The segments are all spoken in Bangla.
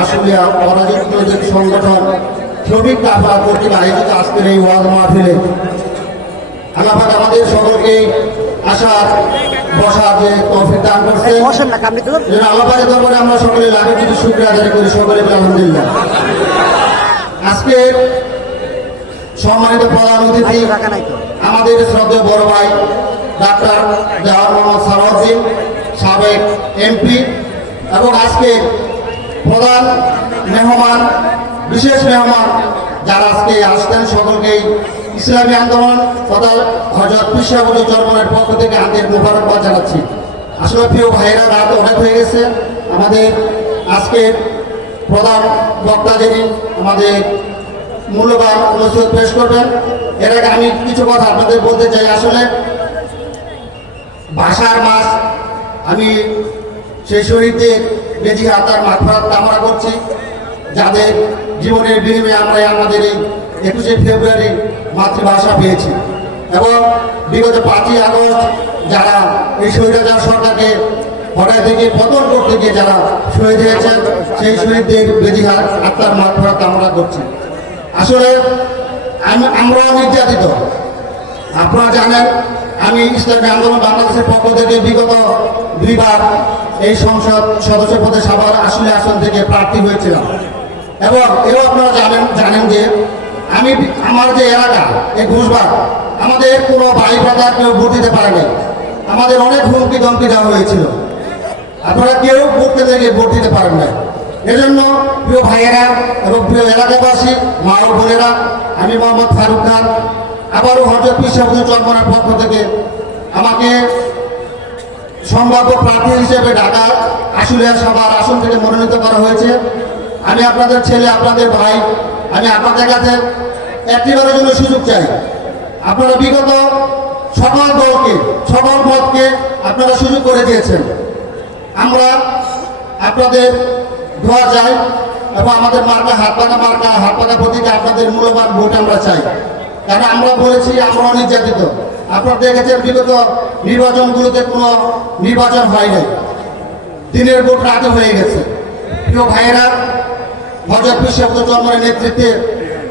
আশুলিয়া পরাজিত সংগঠন শ্রমিক কাফা কর্তৃক আয়োজিত আজকের এই ওয়াজ মাহফিলে আল্লাহ আমাদের সকলকে আসার বসার যে তৌফিক দান করছে। বসেন না কামড়ি তো যেন আল্লাহ পাকের দরবারে আমরা সকলে লাভের কিছু শুক্রিয়া আদায় করি সকলে আলহামদুলিল্লাহ। আজকে সম্মানিত প্রধান অতিথি আমাদের শ্রদ্ধেয় বড় ভাই ডাক্তার জাওয়ার মোহাম্মদ সালাউদ্দিন সাবেক এমপি এবং আজকে প্রধান মেহমান, বিশেষ মেহমান, যারা আজকে আসতেন সকলকেই ইসলামী আন্দোলন তথা হজরত পিসাবুল চর্মনের পক্ষ থেকে আন্তরিক মোবারকবাদ জানাচ্ছি। আসলে প্রিয় ভাইয়েরা, রাত অনেক হয়ে গেছে। আমাদের আজকের প্রধান বক্তা যিনি, আমাদের মূল্যবান নসিহত পেশ করবেন। এর আগে আমি কিছু কথা আপনাদের বলতে চাই। আসলে ভাষার মাস আমি সেই শহীদদের বেদি হাতার মাঠফাত কামনা করছি। যাদের জীবনের বিনিময়ে আমরা আমাদের এই একুশে ফেব্রুয়ারি মাতৃভাষা পেয়েছি। এবং বিগত পাঁচই আগস্ট যারা এই স্বৈরাচার সরকারকে হঠাৎ থেকে পতন করতে গিয়ে যারা শহীদ হয়েছেন, সেই শহীদদের বেদিহার আত্মার মাঠফাত কামনা করছি। আসলে আম- আমরাও নির্যাতিত। আপনারা জানেন, আমি ইসলামী আন্দোলন বাংলাদেশের পক্ষ থেকে বিগত দুইবার এই সংসদ সদস্য পদে সাভার আসলে আসন থেকে প্রার্থী হয়েছিলাম। এবং এও আপনারা জানেন জানেন যে আমি আমার যে এলাকা, এই ঘুষবাগ আমাদের কোনো বাড়ি পাতা কেউ ভোট দিতে পারেনি। আমাদের অনেক হুমকি ধমকি দেওয়া হয়েছিল। আপনারা কেউ ভোট কেন্দ্রে গিয়ে ভোট দিতে পারেন না এজন্য প্রিয় ভাইয়েরা এবং প্রিয় এলাকাবাসী, মা ও বোনেরা, আমি মোহাম্মদ ফারুক খান আবারও হজরত পিসাবুল চরমনার পক্ষ থেকে আমাকে সম্ভাব্য প্রার্থী হিসেবে ঢাকা আশুলিয়া সভার আসন থেকে মনোনীত করা হয়েছে। আমি আপনাদের ছেলে, আপনাদের ভাই, আমি আপনাদের কাছে একটিবারের জন্য সুযোগ চাই। আপনারা বিগত সকল দলকে, সকল পথকে আপনারা সুযোগ করে দিয়েছেন। আমরা আপনাদের দোয়া চাই এবং আমাদের মার্কা হাত পাকা মার্কা হাত পাকা প্রতীকে আপনাদের মূল্যবান ভোট আমরা চাই। কারণ আমরা বলেছি আমরা নির্যাতিত আপনারা দেখেছেন বিগত নির্বাচনগুলোতে কোনো নির্বাচন হয় নাই। দিনের ভোট রাতে হয়ে গেছে। প্রিয় ভাইয়েরা, হজরত বিশ্ববুদ্ধ চন্দ্রের নেতৃত্বে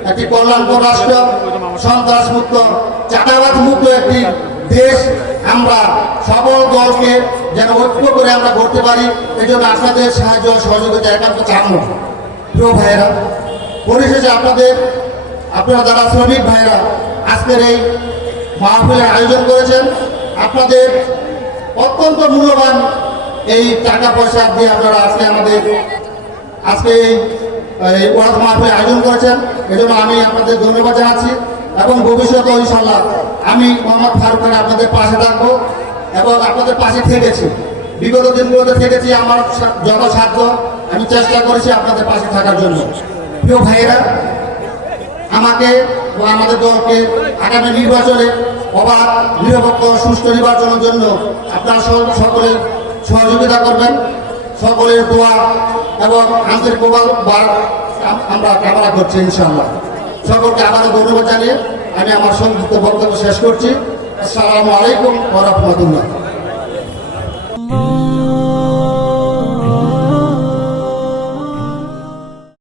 একটি কল্যাণকর রাষ্ট্র সন্ত্রাস মুক্ত চাঁদাবাদ মুক্ত একটি দেশ আমরা সকল দলকে যেন ঐক্য করে আমরা করতে পারি এই জন্য আপনাদের সাহায্য সহযোগিতা একান্ত চান প্রিয় ভাইয়েরা, পরিশেষে আপনাদের আপনারা যারা শ্রমিক ভাইরা আজকের এই মাহফিলের আয়োজন করেছেন, আপনাদের অত্যন্ত মূল্যবান এই টাকা পয়সা দিয়ে আপনারা আজকে আমাদের, আজকে এই ওয়াজ মাহফিল আয়োজন করেছেন। এজন্য আমি আপনাদের ধন্যবাদ জানাচ্ছি এবং ভবিষ্যতে ইনশাল্লাহ আমি মোহাম্মদ ফারুক খান আপনাদের পাশে থাকব এবং আপনাদের পাশে থেকেছি। বিগত দিনগুলোতে থেকেছি আমার যত সাধ্য আমি চেষ্টা করেছি আপনাদের পাশে থাকার জন্য। প্রিয় ভাইয়েরা আমাকে ও আমাদের দলকে আগামী নির্বাচনে অবাধ, নিরপেক্ষ, সুষ্ঠু নির্বাচনের জন্য আপনারা সক- সকলে সহযোগিতা করবেন। সকলের দোয়া এবং আন্তরিক আমরা কামনা করছি ইনশাআল্লাহ। সকলকে আবারও ধন্যবাদ জানিয়ে আমি আমার সংযুক্ত বক্তব্য শেষ করছি। আসসালামু আলাইকুম ওয়া রাহমাতুল্লাহ।